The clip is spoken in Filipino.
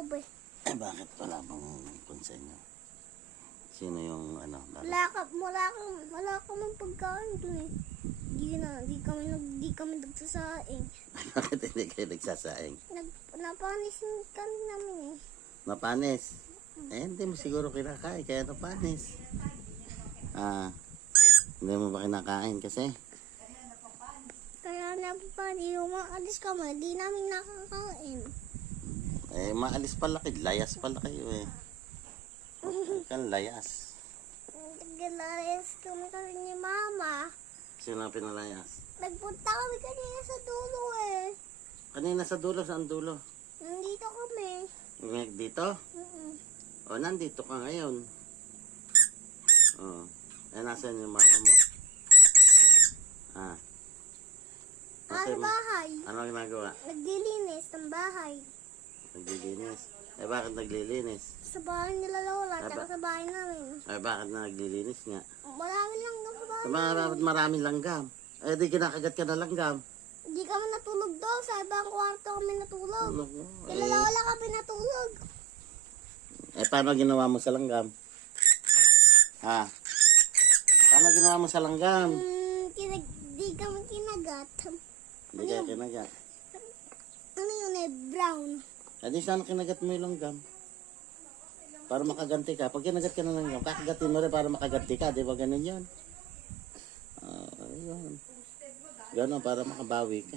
mo ba? Eh, bakit wala bang konsenyo? Sino yung ano? Bakit? Wala ka man pagkain doon eh. Di kami nagsasaing. Bakit hindi kayo nagsasaing? Napanis kami namin eh. Napanis? Eh, hindi mo siguro kinakain, kaya napanis. Hindi mo ba kinakain kasi? Kaya napapanis, umaalis kami, di namin nakakain. Eh, maalis pala kayo, layas pala kayo eh. Kan layas. Naglalayas kami kasi ni Mama. Sino ang pinalayas? Nagpunta kami kanina sa dulo eh. Kanina sa dulo, saan dulo? Nandito kami. Dito? Mm-mm. O, nandito ka ngayon. O, eh, nasan yung mama mo? Ano bahay? Ano ginagawa? Naglilinis ng bahay. Naglilinis. Eh, bakit naglilinis? Sa bahay nila Lola, tsaka sa bahay namin. Eh, bakit naglilinis nga? Marami lang sa bahay. Maraming langgam. Eh, di kinakagat ka na langgam. Hindi kami natulog doon. Sa ibang kwarto kami natulog. Naku, Kila Lola kami natulog. eh, paano ginawa mo sa langgam? Paano ginawa mo sa langgam? Di kami kinagat. Hindi kaya kinagat. Ano yun eh? Brown. Eh, di sana kinagat mo yung langgam. Para makaganti ka. Pag kinagat ka ng langgam, kakagatin mo rin para makaganti ka. Di ba ganun yun? Ayun. Ganun, para makabawi ka.